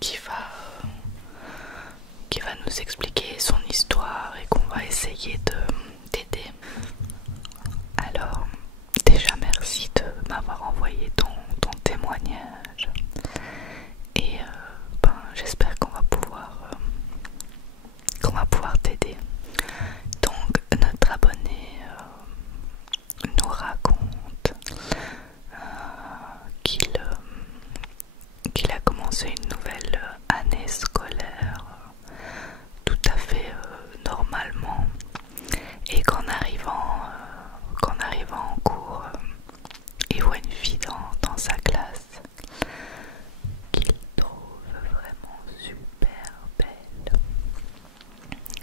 qui va, qui va nous expliquer son histoire et qu'on va essayer d'aider. Alors, déjà merci de m'avoir envoyé ton témoignage et j'espère qu'on va pouvoir t'aider. Donc notre abonné nous raconte qu'il a commencé une nouvelle année scolaire tout à fait normalement et qu'en arrivant en cours, il voit une fille dans sa classe qu'il trouve vraiment super belle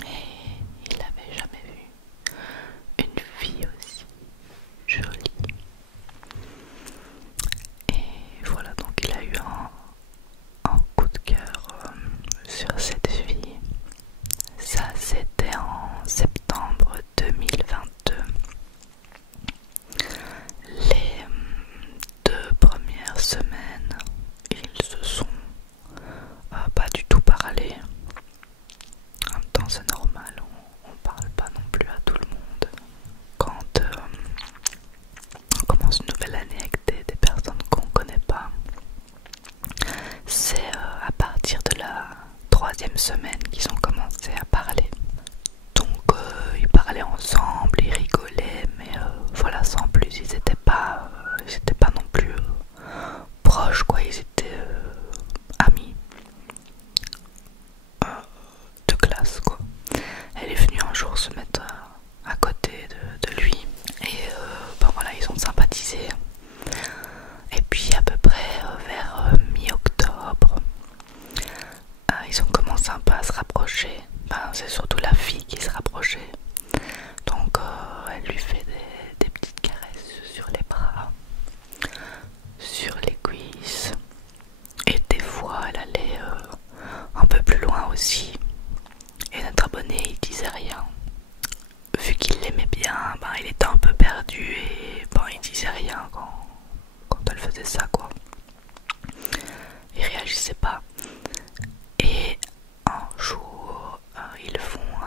et il n'avait jamais vu une fille aussi jolie. Et voilà, donc il a eu un coup de cœur sur cette fille. Ça, c'était en septembre 2022. Les 2 premières semaines, ils se sont pas du tout parlé. En même temps, c'est normal, on parle pas non plus à tout le monde. Quand on commence une nouvelle année avec des personnes qu'on connaît pas, c'est à partir de la 3e semaine qu'ils ont commencé à parler. Donc ils parlaient ensemble, ils rigolaient, mais voilà, sans plus, ils étaient pas non plus proches, quoi. Ils étaient amis de classe, quoi. Elle est venue un jour se mettre à côté de lui et voilà, ils ont sympathisé. Et puis à peu près vers mi-octobre, ils ont commencé un peu à se rapprocher. C'est surtout la fille qui se rapprochait. Donc elle lui fait des petites caresses sur les bras, sur les cuisses. Et des fois elle allait un peu plus loin aussi. Et notre abonné il disait rien. Vu qu'il l'aimait bien, il était un peu perdu et il disait rien quand elle faisait ça, quoi. Il réagissait pas. Et un jour, ils vont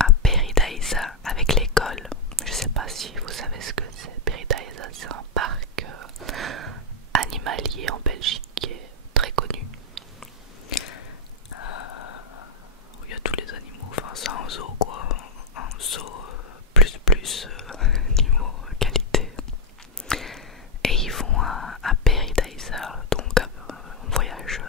à Peridaisa avec l'école. Je sais pas si vous savez ce que c'est. Peridaisa, c'est un parc animalier en Belgique qui est très connu. Où il y a tous les animaux. Enfin, c'est un zoo, quoi. Un zoo plus niveau qualité. Et ils vont à Peridaisa, donc en voyage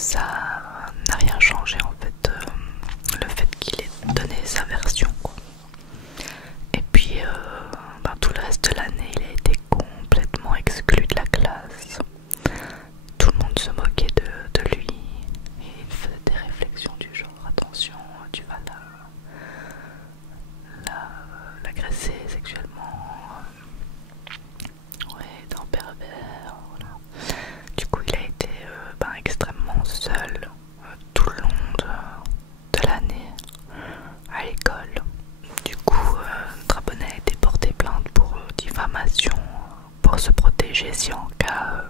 ça n'a rien changé en fait, le fait qu'il ait donné sa version quoi. Et puis tout le reste de l'année il a été complètement exclu de la classe. Tout le monde se moquait de lui et il faisait des réflexions du genre attention tu vas l'agresser sexuellement, ouais d'un pervers, voilà. Du coup il a été extrêmement seul tout le long de l'année à l'école. Du coup notre abonné a été porté plainte pour diffamation pour se protéger si en cas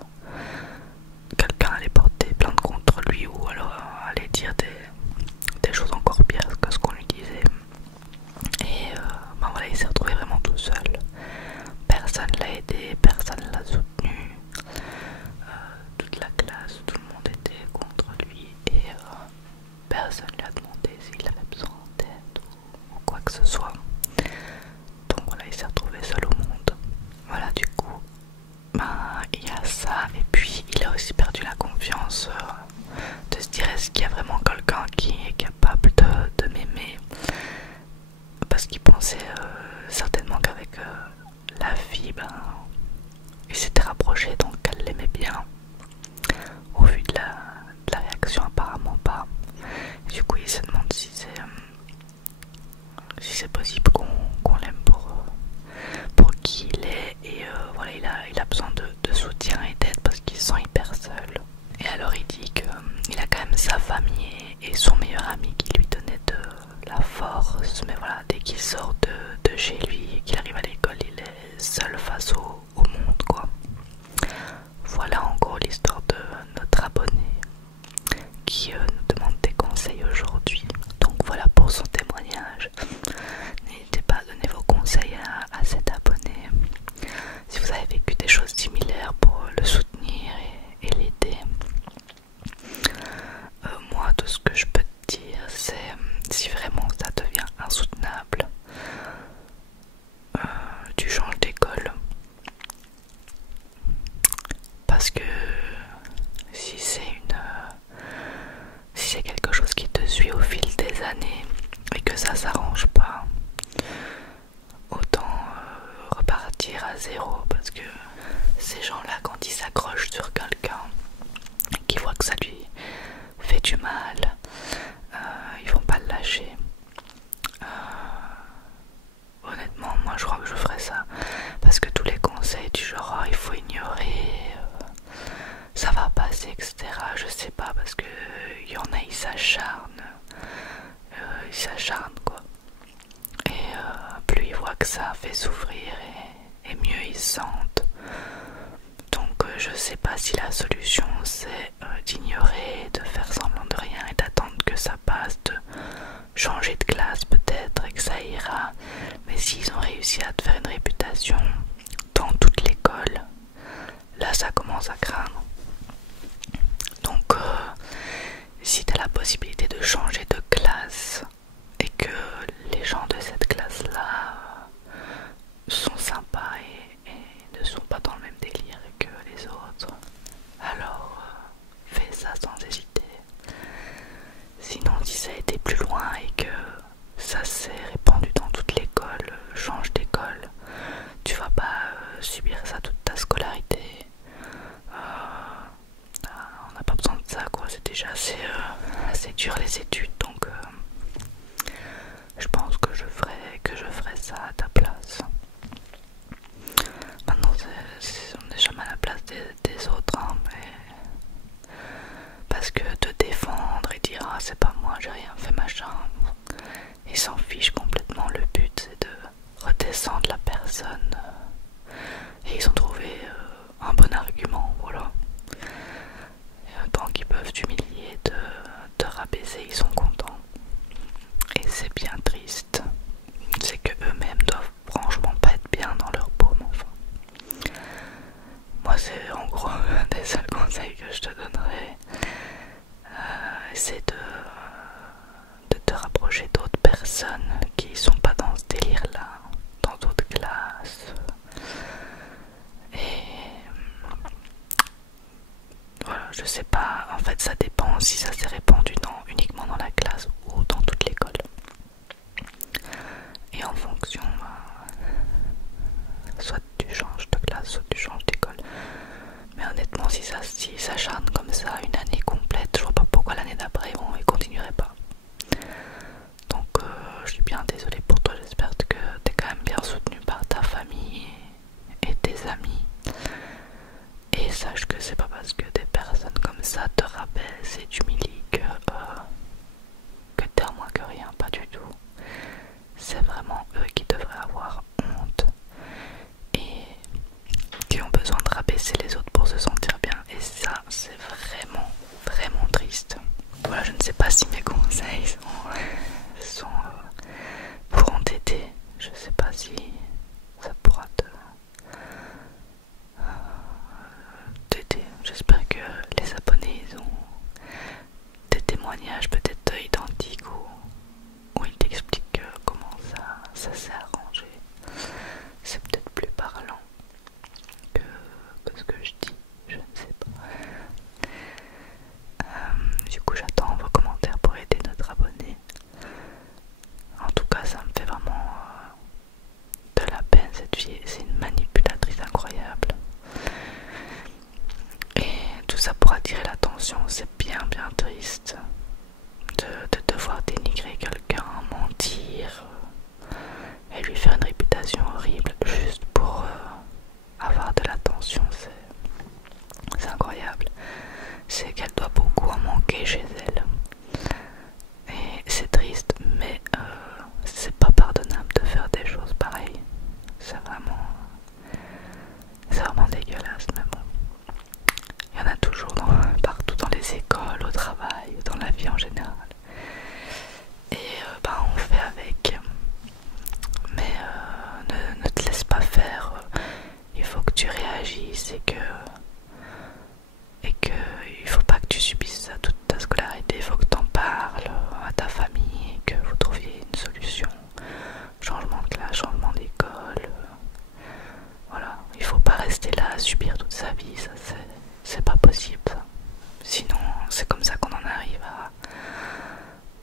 quelqu'un allait porter plainte contre lui ou alors allait dire des choses encore pires que ce qu'on lui disait. Et voilà, il s'est retrouvé vraiment tout seul. Personne l'a aidé, personne l'a soutenu. Toute la classe, tout le monde était contre lui et personne lui a demandé s'il avait besoin d'aide ou quoi que ce soit. Donc voilà, il s'est retrouvé seul au monde. Voilà, du coup, il y a ça. Et puis, il a aussi perdu la confiance de se dire est-ce qu'il y a vraiment quelqu'un qui est capable de m'aimer, parce qu'il pensait certainement qu'avec la fille, il s'était rapproché, donc elle l'aimait bien. Au vu de la réaction, apparemment pas. Et du coup, il se demande si c'est possible qu'on l'aime pour qui il est. Et voilà, il a besoin de soutien et d'aide parce qu'il se sent hyper seul. Et alors, il dit qu'il a quand même sa famille et son meilleur ami qui lui donnait de la force. Mais voilà, dès qu'il sort de chez lui et qu'il arrive à l'école, il est seul face au monde, quoi. Voilà en gros l'histoire de notre abonné qui nous demande des conseils aujourd'hui. Donc voilà pour son témoignage. N'hésitez pas à donner vos conseils à cet abonné. Si vous avez vécu des choses similaires pour le soutenir et l'aider. Moi tout ce que je peux te dire c'est si vraiment ça devient insoutenable, tu changes d'école. Parce que si c'est quelque chose qui te suit au fil des années et que ça s'arrange pas, autant repartir à zéro, parce que ces gens-là, quand ils s'accrochent sur quelqu'un, qui voient que ça lui fait du mal, ils vont pas le lâcher. Honnêtement, moi je crois que je ferais ça, parce que tous les conseils du genre il faut ignorer, ça va passer, etc. Je sais pas, parce que y en a, ils s'acharnent quoi. Et plus ils voient que ça fait souffrir et mieux ils se sentent. Donc je sais pas si la solution c'est d'ignorer, de faire semblant de rien et d'attendre que ça passe, de changer de classe peut-être et que ça ira. Mais s'ils ont réussi à te faire une réputation dans toute l'école, là ça commence à craindre. Donc si tu as la possibilité de changer de classe et que les gens de cette classe là sont sympas et ne sont pas dans le même délire que les autres, alors fais ça sans hésiter. Sinon si ça a été plus loin et que ça s'est répandu dans toute l'école, change d'école, tu vas pas subir ça toute ta scolarité. On n'a pas besoin de ça quoi, c'est déjà assez dur les études, donc je pense que je ferais ça à ta place. Maintenant on n'est jamais à la place des autres, hein, mais parce que te défendre et dire ah c'est pas moi, j'ai rien fait machin, ils s'en fichent complètement. Le but c'est de redescendre la personne et ils ont trouvé un bon argument, voilà. Tant qu'ils peuvent t'humilier, te rabaisser, ils sont contents. Et c'est bien triste, c'est que eux-mêmes doivent franchement pas être bien dans leur peau, mais enfin. Moi c'est en gros un des seuls conseils que je te donnerais, c'est de te rapprocher d'autres personnes qui sont pas dans ce délire là, dans d'autres classes. Et voilà, je sais pas, en fait ça dépend si ça s'est répandu uniquement dans la classe ou dans toute l'école. Et en fonction, soit tu changes de classe, soit tu changes d'école. Mais honnêtement, si ça s'acharne comme ça une année complète, je vois pas pourquoi l'année d'après ils continueraient pas. Donc je suis bien désolée pour toi, j'espère que t'es quand même bien soutenu par ta famille et tes amis. Et sache que c'est pas parce que des personnes comme ça te rabaissent et t'humilient que t'es en moins que rien, pas du tout. C'est vraiment eux qui devraient avoir honte et qui ont besoin de rabaisser les autres pour se sentir bien. Et ça, c'est vraiment, vraiment triste. Voilà, je ne sais pas si mes conseils pourront t'aider. Je sais pas si ça pourra t'aider. J'espère que les abonnés ils ont des témoignages peut-être identiques où ils t'expliquent comment ça s'est arrangé. C'est peut-être plus parlant que ce que je dis, je ne sais pas. Du coup j'attends vos commentaires pour aider notre abonné. En tout cas ça me fait vraiment de la peine, cette fille, c'est une manipulatrice incroyable. Et tout ça pour attirer l'attention, c'est bien triste de devoir dénigrer quelqu'un, mentir et lui faire une réputation horrible juste pour avoir de l'attention. C'est incroyable. C'est qu'elle doit beaucoup en manquer chez elle. Et c'est triste, mais c'est pas pardonnable de faire des choses pareilles. C'est vraiment dégueulasse, mais bon. Il y en a toujours partout dans les écoles, au travail, dans la vie en général. Et on fait avec. Mais ne te laisse pas faire. Il faut que tu réagisses et que il faut pas que tu subisses ça toute ta scolarité. Il faut que tu en parles à ta famille et que vous trouviez une solution. Changement de classe, changement d'école. Voilà, il faut pas rester là à subir toute sa vie, ça c'est pas possible ça. Sinon c'est comme ça qu'on en arrive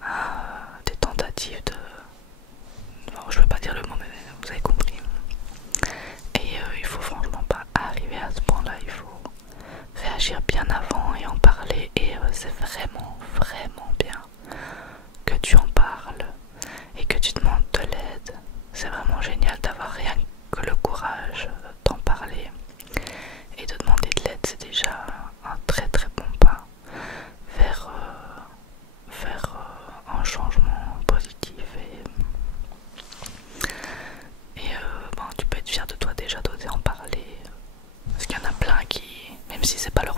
à des tentatives de... Bon, je veux pas dire le mot mais vous avez compris. Et il faut franchement pas arriver à ce point là, il faut réagir bien avant et en parler. Et c'est vraiment bien que tu en parles et que tu demandes de l'aide. C'est vraiment génial d'avoir rien que le courage d'en parler et de demander de l'aide. C'est déjà un très bon pas vers un changement positif. Et tu peux être fier de toi déjà d'oser en parler, parce qu'il y en a plein qui, même si c'est pas leur